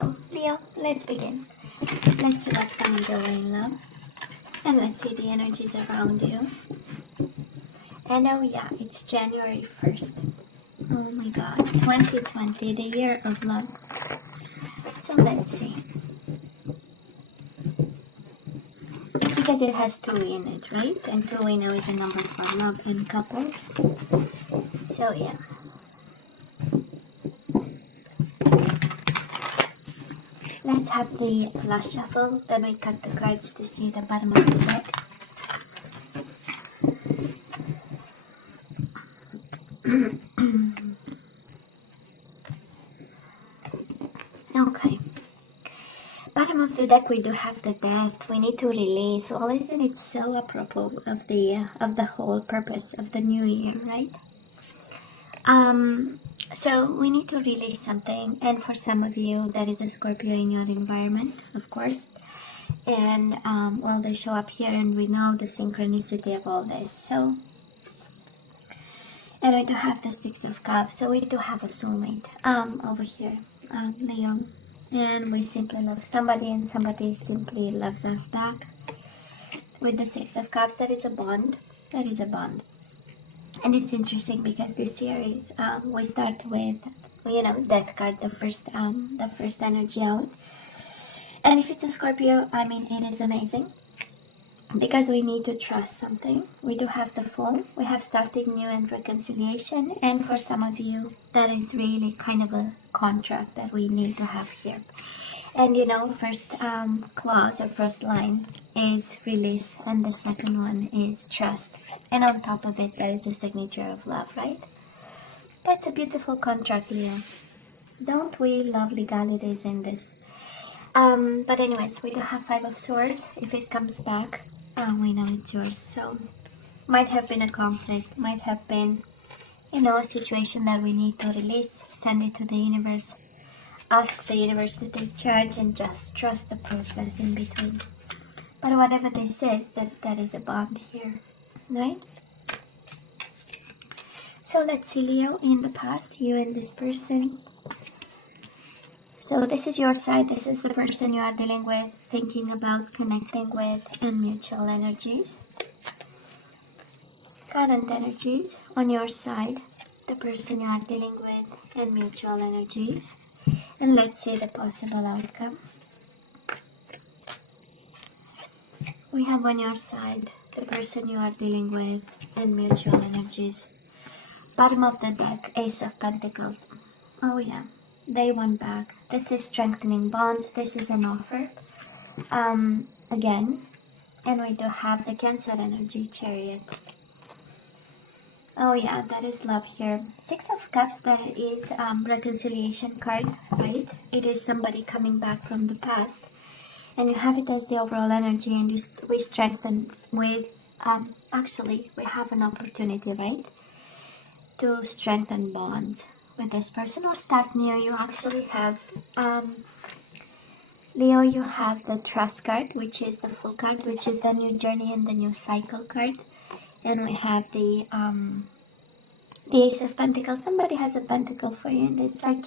Leo, let's begin. Let's see what's coming your way in love. And let's see the energies around you. And oh yeah, it's January 1st. Oh my god, 2020, the year of love. So let's see. Because it has 2 in it, right? And 2 we know is a number for love and couples. So yeah. Let's have the last shuffle, then we cut the cards to see the bottom of the deck. Okay. Bottom of the deck we do have the death. We need to release. Well, isn't it so apropos of the whole purpose of the new year, right? So we need to release something, and for some of you that is a Scorpio in your environment, of course. And well, they show up here, and we know the synchronicity of all this. So, and we do have the Six of Cups. So we do have a soulmate over here, Leo. And we simply love somebody, and somebody simply loves us back. With the Six of Cups, that is a bond. That is a bond. And it's interesting because this series, we start with, Death card, the first energy out. And if it's a Scorpio, I mean, it is amazing. Because we need to trust something. We do have the Fool. We have starting new and reconciliation. And for some of you, that is really kind of a contract that we need to have here. And first clause or first line is release, and the second one is trust. And on top of it, there is the signature of love, right? That's a beautiful contract, Leo. Don't we love legalities in this? But anyways, we do have Five of Swords. If it comes back, we know it's yours. So, might have been a conflict, might have been, a situation that we need to release, send it to the universe, ask the universe to take charge, and just trust the process in between. But whatever this is, that is a bond here, right? So let's see, Leo, in the past, you and this person. So this is your side, this is the person you are dealing with, thinking about, connecting with, and mutual energies. Current energies on your side, the person you are dealing with, and mutual energies. And let's see the possible outcome. We have on your side, the person you are dealing with, and mutual energies. Bottom of the deck, Ace of Pentacles. Oh yeah. They went back. This is strengthening bonds. This is an offer. Again. And we do have the Cancer energy, Chariot. Oh yeah, that is love here. Six of Cups, that is reconciliation card, right? It is somebody coming back from the past. And you have it as the overall energy, and we strengthen with, actually, we have an opportunity, right? To strengthen bonds with this person or start new. You actually have, Leo, you have the Trust card, which is the Fool card, which is the new journey and the new cycle card. And we have the Ace of Pentacles. Somebody has a pentacle for you, and it's like,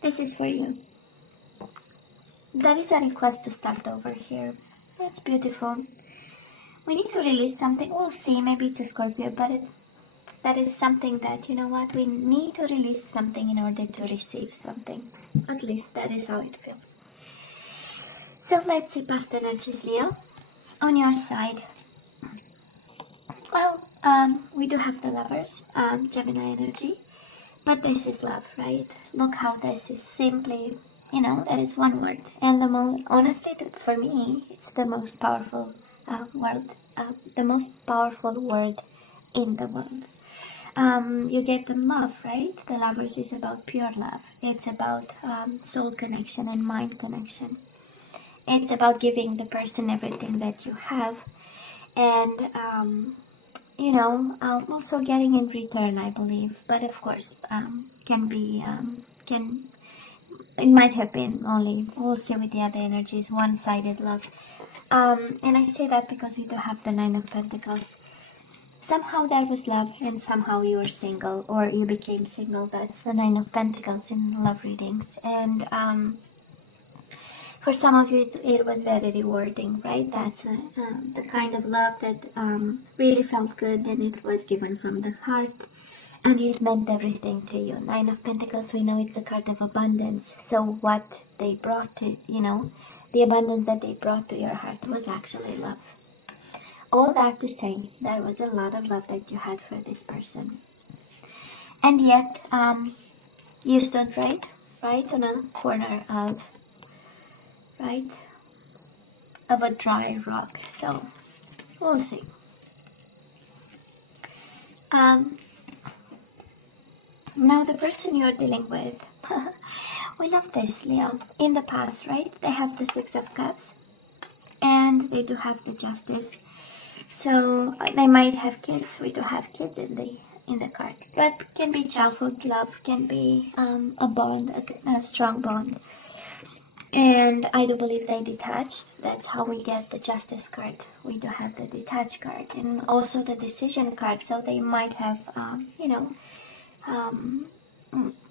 this is for you. That is a request to start over here. That's beautiful. We need to release something. We'll see, maybe it's a Scorpio, but that is something that, we need to release something in order to receive something. At least that is how it feels. So let's see past energies, Leo. On your side, well, we do have the Lovers, Gemini energy. But this is love, right? Look how this is simply, that is one word. And honestly, for me, it's the most powerful word, the most powerful word in the world. You gave them love, right? The Lovers is about pure love. It's about soul connection and mind connection. It's about giving the person everything that you have, and also getting in return, I believe. But of course, it might have been only, we'll see with the other energies, one-sided love. And I say that because we do have the Nine of Pentacles. somehow there was love and somehow you were single or you became single. That's the Nine of Pentacles in love readings. And for some of you it was very rewarding, right? That's the kind of love that really felt good, and it was given from the heart, and it meant everything to you. Nine of Pentacles, we know, it's the card of abundance. So what they brought to, the abundance that they brought to your heart was actually love. All that to say, there was a lot of love that you had for this person. And yet, you stood right on a corner of, of a dry rock. So, we'll see. Now the person you're dealing with, we love this, Leo. In the past, right? They have the Six of Cups, and they do have the Justice. So they might have kids. We do have kids in the card, but can be childhood love, can be a bond, a strong bond. And I do believe they detached. That's how we get the Justice card. We do have the detached card, and also the Decision card. So they might have,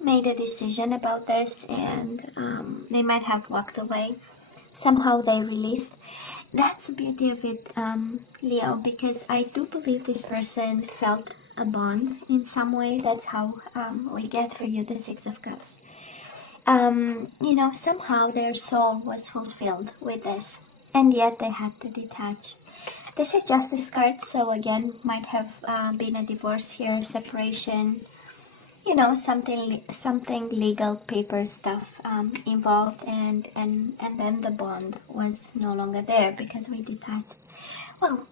made a decision about this, and they might have walked away. Somehow they released. That's the beauty of it, Leo, because I do believe this person felt a bond in some way. That's how we get for you the Six of Cups. Somehow their soul was fulfilled with this, and yet they had to detach. This is Justice card, so again, might have been a divorce here, separation, something legal paper stuff involved, and then the bond was no longer there because we detached. Well,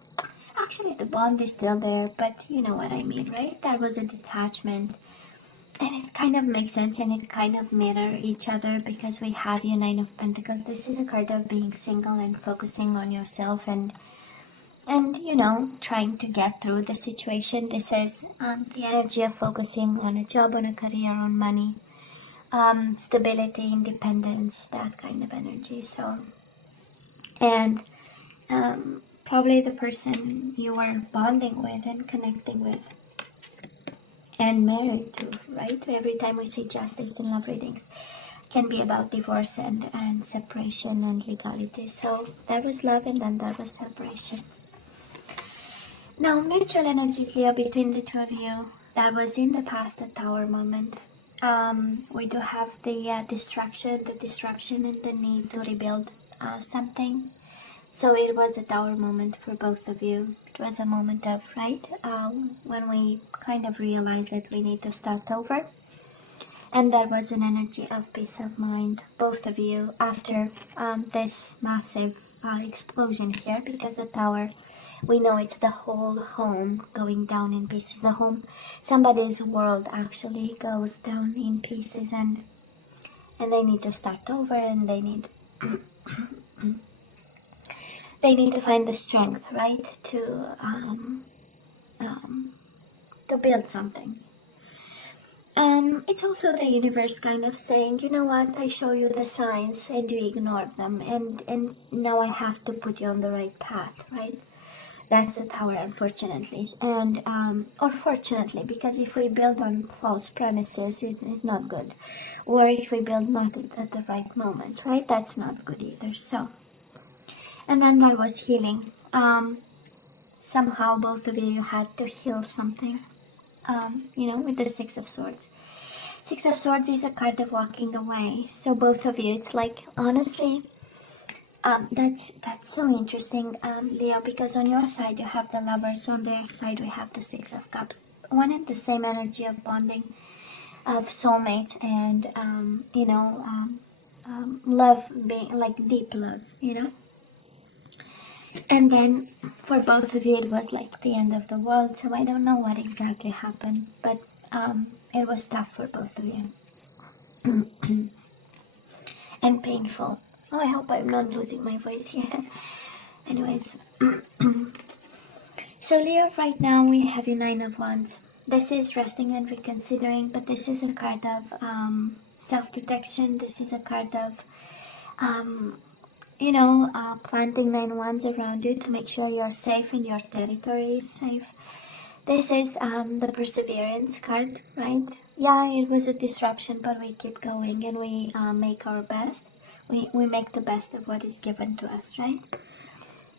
actually the bond is still there, but you know what I mean, right? That was a detachment, and it kind of makes sense, and it kind of mirror each other because we have your Nine of Pentacles. This is a card of being single and focusing on yourself and trying to get through the situation. This is the energy of focusing on a job, on a career, on money, stability, independence, that kind of energy. So, and probably the person you were bonding with and connecting with and married to, right? Every time we see Justice in love readings, can be about divorce and separation and legality. So there was love, and then there was separation. Now, mutual energies, Leo, between the two of you, that was in the past a Tower moment. We do have the distraction and the need to rebuild something. So it was a Tower moment for both of you. It was a moment of, when we kind of realized that we need to start over. And there was an energy of peace of mind, both of you, after this massive explosion here, because the Tower, we know it's the whole home going down in pieces. The home, somebody's world actually goes down in pieces, and they need to start over, and they need to find the strength, right, to build something. It's also the universe kind of saying, you know what, I show you the signs and you ignore them, and now I have to put you on the right path, right? That's the Tower, unfortunately, and or fortunately, because if we build on false premises, it's not good, or if we build not at the right moment, right? That's not good either. So, and then there was healing. Somehow both of you had to heal something. With the Six of Swords. Six of Swords is a card of walking away. So both of you, it's like, honestly, that's so interesting, Leo, because on your side you have the Lovers, on their side we have the Six of Cups. One and the same energy of bonding, of soulmates, and love, being like deep love, And then for both of you it was like the end of the world. So I don't know what exactly happened, but it was tough for both of you. And painful. Oh, I hope I'm not losing my voice here. Anyways. So Leo, right now we have your Nine of Wands. This is resting and reconsidering, but this is a card of self-protection. This is a card of planting 9 wands around you to make sure you're safe and your territory is safe. This is the perseverance card, right? Yeah, it was a disruption, but we keep going and we make our best. We make the best of what is given to us, right?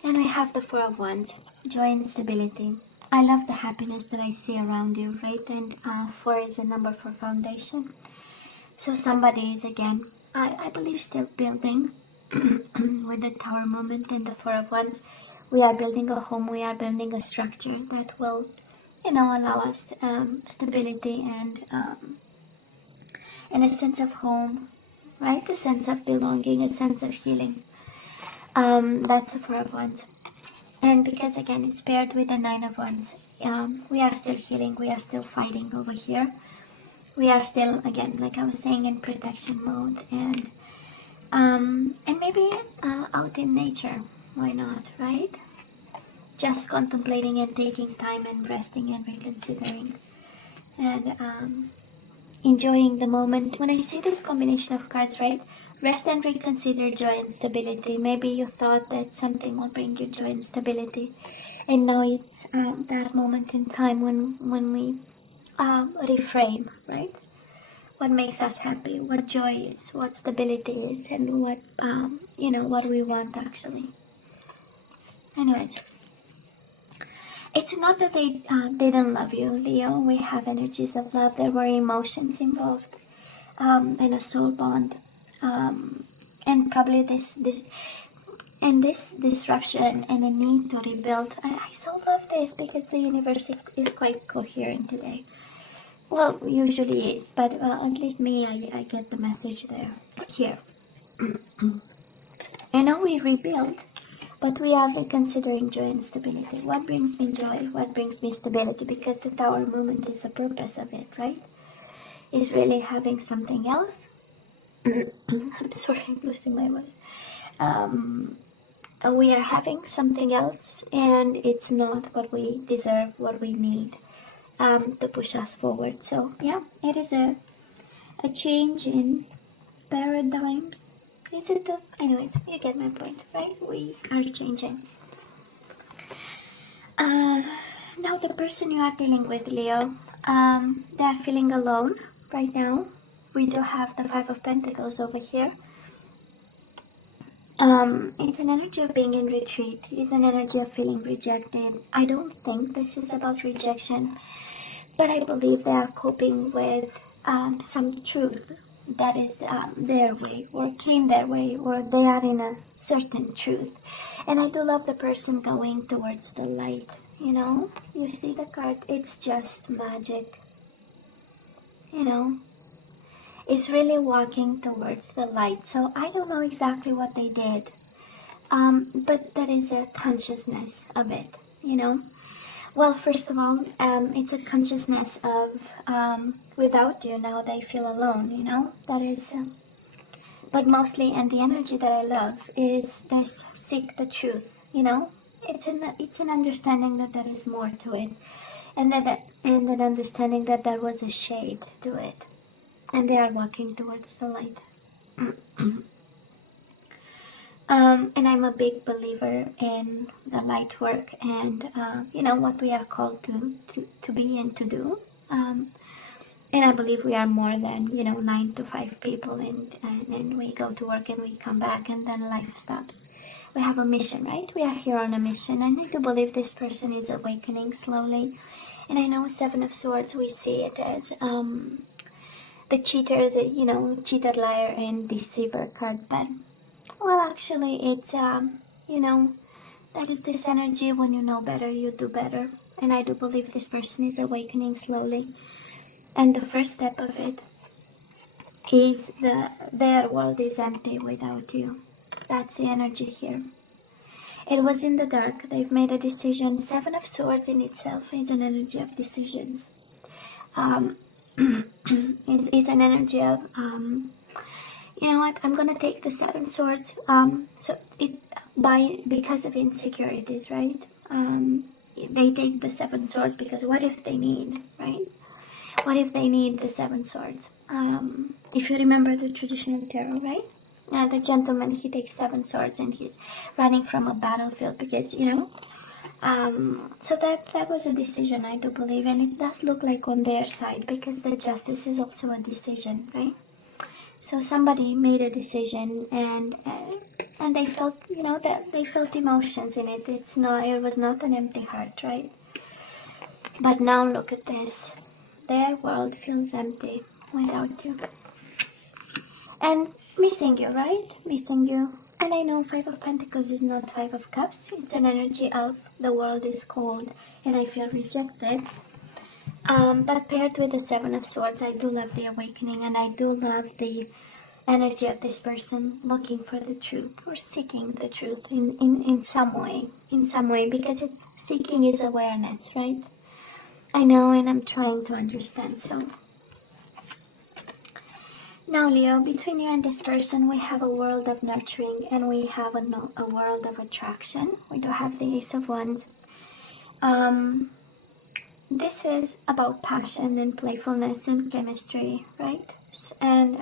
And we have the Four of Wands, joy and stability. I love the happiness that I see around you, right? And 4 is a number for foundation. So somebody is, again, I believe, still building with the Tower moment and the Four of Wands. We are building a home, we are building a structure that will, allow us stability and a sense of home, right? A sense of belonging, a sense of healing. That's the Four of Wands. And because, again, it's paired with the Nine of Wands, we are still healing, we are still fighting over here. We are still, again, like I was saying, in protection mode, and maybe out in nature. Why not, right? Just contemplating and taking time and resting and reconsidering and enjoying the moment. When I see this combination of cards, right? Rest and reconsider, joy and stability. Maybe you thought that something will bring you joy and stability, and now it's that moment in time when we reframe, right? What makes us happy, what joy is, what stability is, and what what we want actually. Anyways, it's not that they didn't love you, Leo. We have energies of love. There were emotions involved, and a soul bond, and probably this disruption and a need to rebuild. I so love this because the universe is quite coherent today. Well, usually is, but at least me, I get the message there. Here. I know we rebuild, but we are reconsidering joy and stability. What brings me joy? What brings me stability? Because the Tower moment is the purpose of it, right? Is really having something else. I'm sorry, I'm losing my voice. We are having something else, and it's not what we deserve, what we need. To push us forward. So yeah, it is a change in paradigms. Is it anyways, you get my point, right? We are changing. Now the person you are dealing with, Leo, they are feeling alone right now. We do have the Five of Pentacles over here. It's an energy of being in retreat. It's an energy of feeling rejected. I don't think this is about rejection, but I believe they are coping with some truth that is their way, or came their way, or they are in a certain truth. And I do love the person going towards the light. You see the card, it's just magic. It's really walking towards the light. So I don't know exactly what they did, but there is a consciousness of it. Well, first of all, it's a consciousness of without you now they feel alone, that is, but mostly, and the energy that I love is this seek the truth, it's an understanding that there is more to it, and and an understanding that there was a shade to it, and they are walking towards the light. And I'm a big believer in the light work and, what we are called to be and to do. And I believe we are more than, 9 to 5 people and we go to work and we come back and then life stops. We have a mission, right? We are here on a mission, and I do believe this person is awakening slowly. And I know Seven of Swords, we see it as the cheater, cheater, liar, and deceiver card, but well, actually, it's, that is this energy. When you know better, you do better. And I do believe this person is awakening slowly. And the first step of it is their world is empty without you. That's the energy here. It was in the dark. They've made a decision. Seven of Swords in itself is an energy of decisions. Is an energy of, you know what, I'm gonna take the Seven Swords, because of insecurities, right? They take the Seven Swords because what if they need, right? What if they need the Seven Swords? If you remember the traditional tarot, right? The gentleman, he takes 7 swords and he's running from a battlefield because, So that was a decision, I do believe, and it does look like on their side, because the justice is also a decision, right? So somebody made a decision, and they felt, you know, that they felt emotions in it. It was not an empty heart, right? But now look at this. Their world feels empty without you. And missing you, right? Missing you. And I know Five of Pentacles is not Five of Cups. It's an energy of the world is cold and I feel rejected. But paired with the Seven of Swords, I do love the awakening, and I do love the energy of this person looking for the truth or seeking the truth in some way. In some way, because it's seeking is awareness, right? I know, and I'm trying to understand. So now, Leo, between you and this person, we have a world of nurturing and we have a world of attraction. We do have the Ace of Wands. This is about passion and playfulness and chemistry, right? And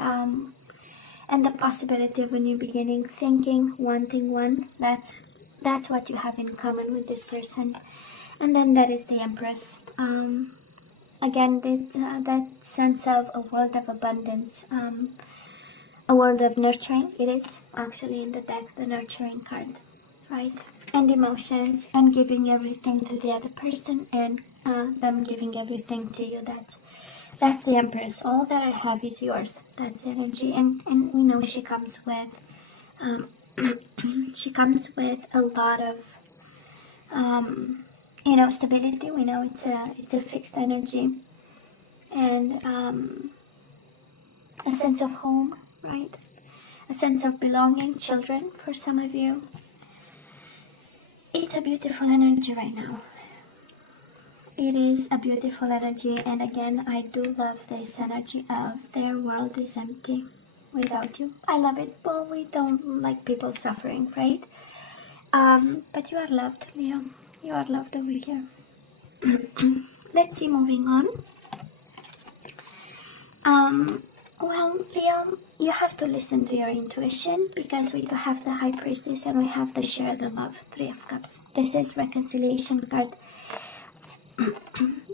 the possibility of a new beginning, thinking, wanting one. That's what you have in common with this person. And then that is the Empress. Again, that sense of a world of abundance, a world of nurturing. It is actually in the deck, the nurturing card, right? And emotions, and giving everything to the other person, and them giving everything to you. That's the Empress. All that I have is yours. That's energy, and we know she comes with she comes with a lot of you know, stability. We know it's a fixed energy, and a sense of home, right? A sense of belonging, children for some of you. It's a beautiful energy right now. It is a beautiful energy, and again, I do love this energy of their world is empty without you. I love it. Well, we don't like people suffering, right? But you are loved, Leo. You are loved over here. Let's see, moving on. Well, Leo, you have to listen to your intuition, because we do have the High Priestess and we have the Share the Love, Three of Cups. This is reconciliation card.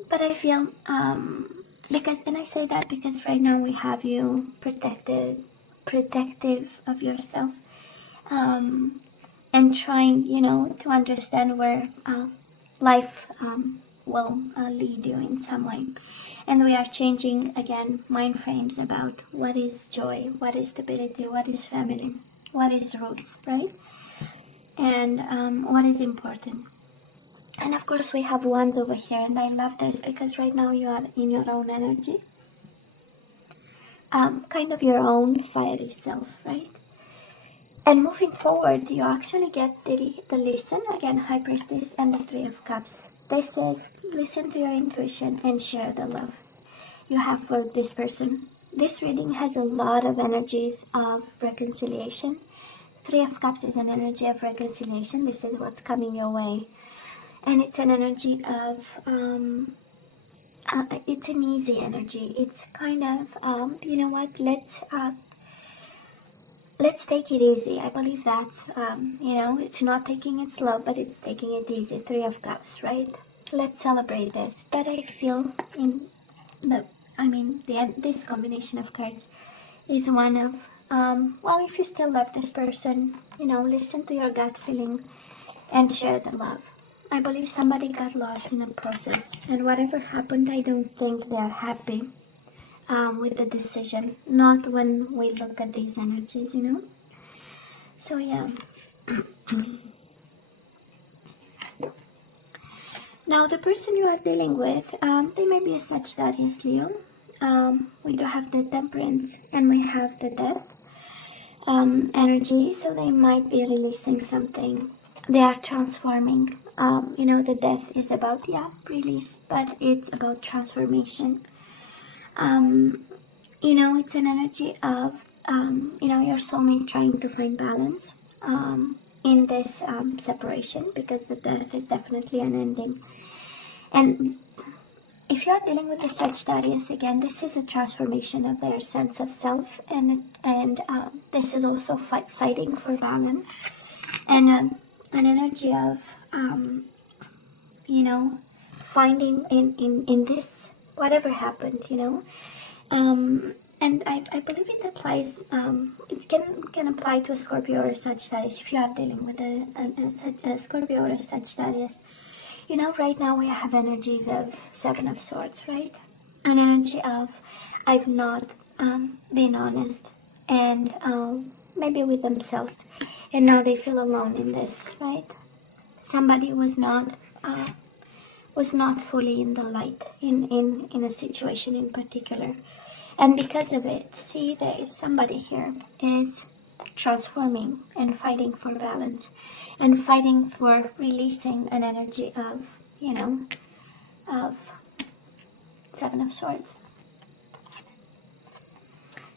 But I feel, and I say that because right now we have you protective of yourself, and trying, you know, to understand where life will lead you in some way. And we are changing, again, mind frames about what is joy, what is stability, what is family, what is roots, right? And what is important. And of course we have Wands over here, and I love this because right now you are in your own energy. Kind of your own fiery self, right? And moving forward, you actually get the listen, again, High Priestess and the Three of Cups. This says, listen to your intuition and share the love you have for this person. This reading has a lot of energies of reconciliation. Three of Cups is an energy of reconciliation. This is what's coming your way. And it's an energy of, it's an easy energy. It's kind of, you know what, let's take it easy. I believe that, you know, it's not taking it slow, but it's taking it easy. Three of Cups, right? Let's celebrate this. But I feel this combination of cards is one of, well, if you still love this person, you know, listen to your gut feeling and share the love. I believe somebody got lost in the process, and whatever happened, I don't think they are happy with the decision. Not when we look at these energies, you know. So yeah. Now the person you are dealing with, they may be a Sagittarius, Leo. We do have the Temperance and we have the Death energy, so they might be releasing something. They are transforming. You know, the Death is about, release, but it's about transformation. You know, it's an energy of, you know, your soulmate trying to find balance in this separation, because the Death is definitely an ending. And if you are dealing with the Sagittarius, again, this is a transformation of their sense of self, and this is also fighting for balance, and an energy of you know, finding in this, whatever happened, you know. And I believe it applies, it can apply to a Scorpio or a Sagittarius if you are dealing with a Scorpio or a Sagittarius. You know, right now we have energies of Seven of Swords, right? An energy of I've not been honest, and maybe with themselves, and now they feel alone in this, right? Somebody was not fully in the light in a situation in particular, and because of it, see, there is somebody here is transforming and fighting for balance and fighting for releasing an energy of, you know, of Seven of Swords.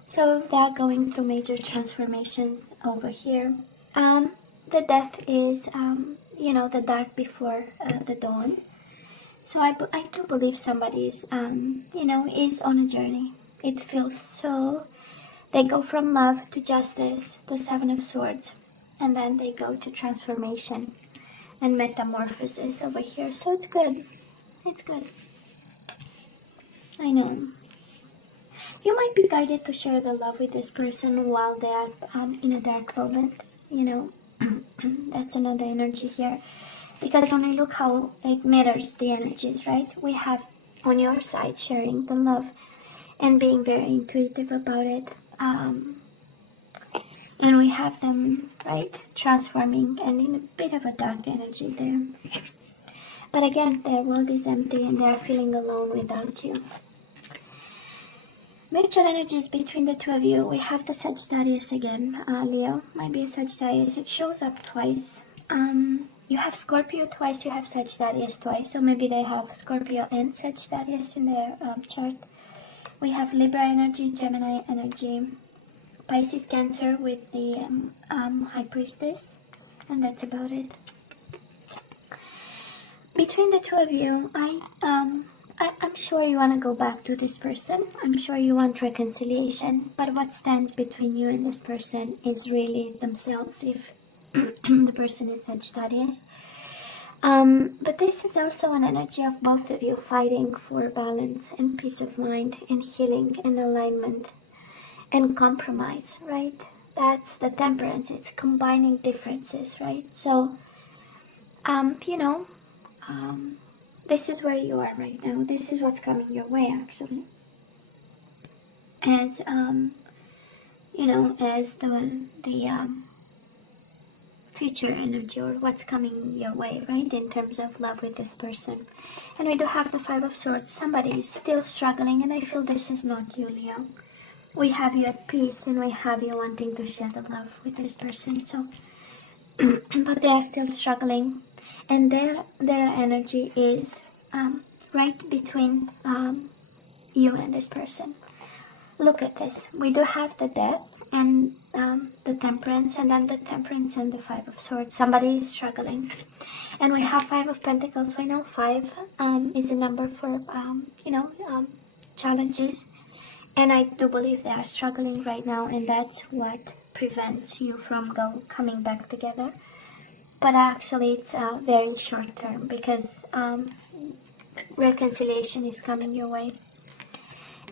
So they're going through major transformations over here. The death is, you know, the dark before the dawn. So I do believe somebody is, you know, is on a journey. It feels so, they go from love to justice to Seven of Swords, and then they go to transformation and metamorphosis over here. So it's good. It's good. I know. You might be guided to share the love with this person while they are in a dark moment, you know. That's another energy here. Because only look how it mirrors the energies, right? We have on your side sharing the love and being very intuitive about it. And we have them, right, transforming and in a bit of a dark energy there. But again, their world is empty and they are feeling alone without you. Mutual energies between the two of you. We have the Sagittarius again. Leo might be a Sagittarius. It shows up twice. You have Scorpio twice, you have Sagittarius twice. So maybe they have Scorpio and Sagittarius in their chart. We have Libra energy, Gemini energy, Pisces, Cancer with the High Priestess. And that's about it. Between the two of you, I'm sure you want to go back to this person. I'm sure you want reconciliation. But what stands between you and this person is really themselves, if the person is Sagittarius. But this is also an energy of both of you fighting for balance and peace of mind and healing and alignment and compromise, right? That's the Temperance. It's combining differences, right? So, you know, this is where you are right now. This is what's coming your way, actually. As, you know, as the future energy, or what's coming your way, right, in terms of love with this person. And we do have the Five of Swords. Somebody is still struggling, and I feel this is not you, Leo. We have you at peace, and we have you wanting to share the love with this person. So, but they are still struggling, and their energy is right between you and this person. Look at this. We do have the Death and the Temperance, and then the Temperance and the Five of Swords. Somebody is struggling, and we have Five of Pentacles. We know 5 is a number for you know, challenges, and I do believe they are struggling right now, and that's what prevents you from coming back together. But actually, it's very short term, because reconciliation is coming your way,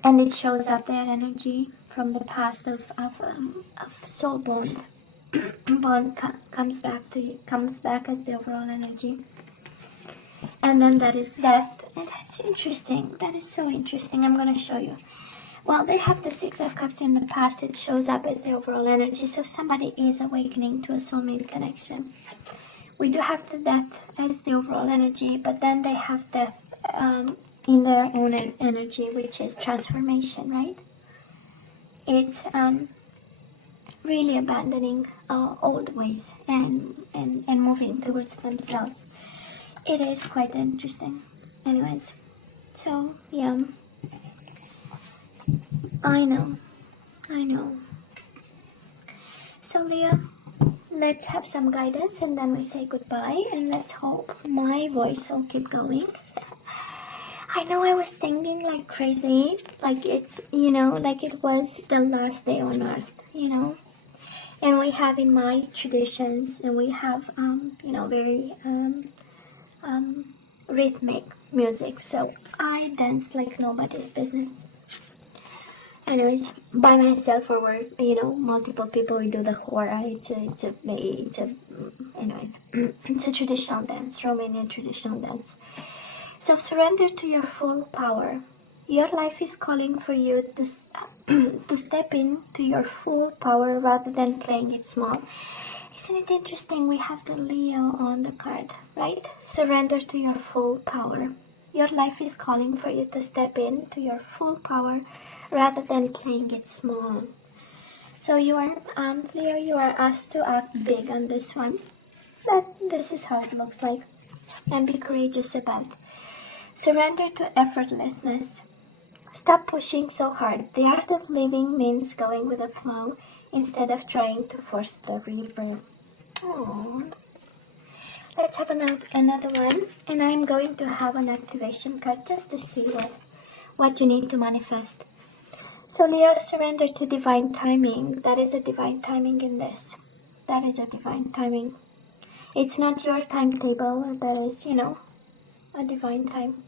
and it shows up their energy from the past of soul bond. Comes back as the overall energy, and then that is Death, and that's interesting. That is so interesting. I'm going to show you. Well, they have the Six of Cups in the past. It shows up as the overall energy, so somebody is awakening to a soulmate connection. We do have the Death as the overall energy, but then they have Death in their own energy, which is transformation, right? It's really abandoning old ways and moving towards themselves. It is quite interesting. Anyways, so yeah, I know. So Leah, let's have some guidance, and then we say goodbye, and let's hope my voice will keep going. I know I was singing like crazy, like it's, you know, like it was the last day on earth, you know. And we have in my traditions, and we have, you know, very rhythmic music. So I dance like nobody's business. Anyways, by myself or work, multiple people, we do the hora. Anyways, it's a traditional dance, Romanian traditional dance. So surrender to your full power. Your life is calling for you to step into your full power rather than playing it small. Isn't it interesting? We have the Leo on the card, right? Surrender to your full power. Your life is calling for you to step into your full power rather than playing it small. So you are, Leo, you are asked to act big on this one. But this is how it looks like. And be courageous about it. Surrender to effortlessness. Stop pushing so hard. The art of living means going with the flow instead of trying to force the river. Oh. Let's have another one. And I'm going to have an activation card just to see what you need to manifest. So Leo, surrender to divine timing. That is a divine timing in this. That is a divine timing. It's not your timetable. That is, a divine time.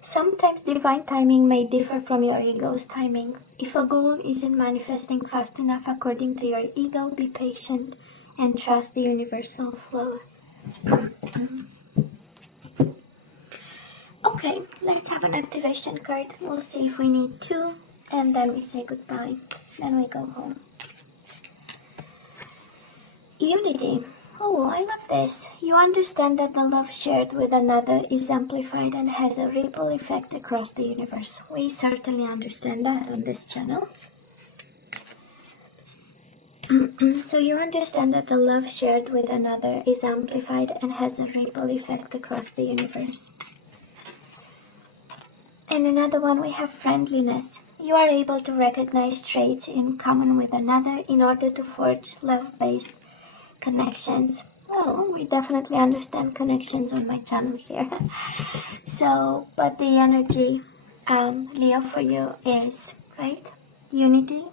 Sometimes divine timing may differ from your ego's timing. If a goal isn't manifesting fast enough according to your ego, be patient and trust the universal flow. Okay, let's have an activation card. We'll see if we need two, and then we say goodbye. Then we go home. Unity. Oh, I love this. You understand that the love shared with another is amplified and has a ripple effect across the universe. We certainly understand that on this channel. So you understand that the love shared with another is amplified and has a ripple effect across the universe. And another one, we have friendliness. You are able to recognize traits in common with another in order to forge love-based connections. Well, we definitely understand connections on my channel here. So, but the energy, Leo, for you is, right, unity.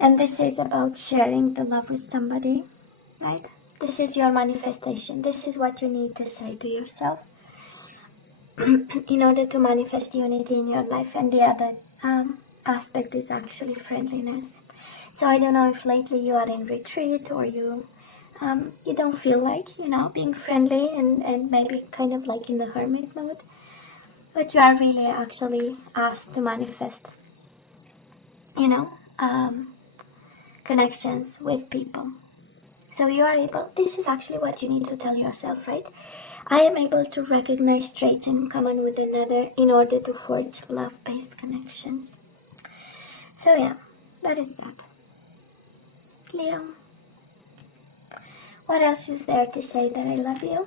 And this is about sharing the love with somebody, right? This is your manifestation. This is what you need to say to yourself in order to manifest unity in your life. And the other aspect is actually friendliness. So I don't know if lately you are in retreat or you don't feel like, being friendly and maybe kind of like in the hermit mode. But you are really actually asked to manifest, connections with people. So you are able, this is actually what you need to tell yourself, right? I am able to recognize traits in common with another in order to forge love-based connections. So yeah, that is that. Leo. What else is there to say that I love you?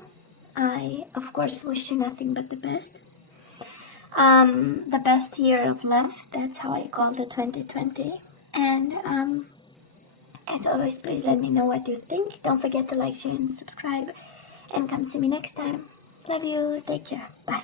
I, of course, wish you nothing but the best. The best year of love, that's how I call the 2020. And as always, please let me know what you think. Don't forget to like, share, and subscribe. And come see me next time. Love you. Take care. Bye.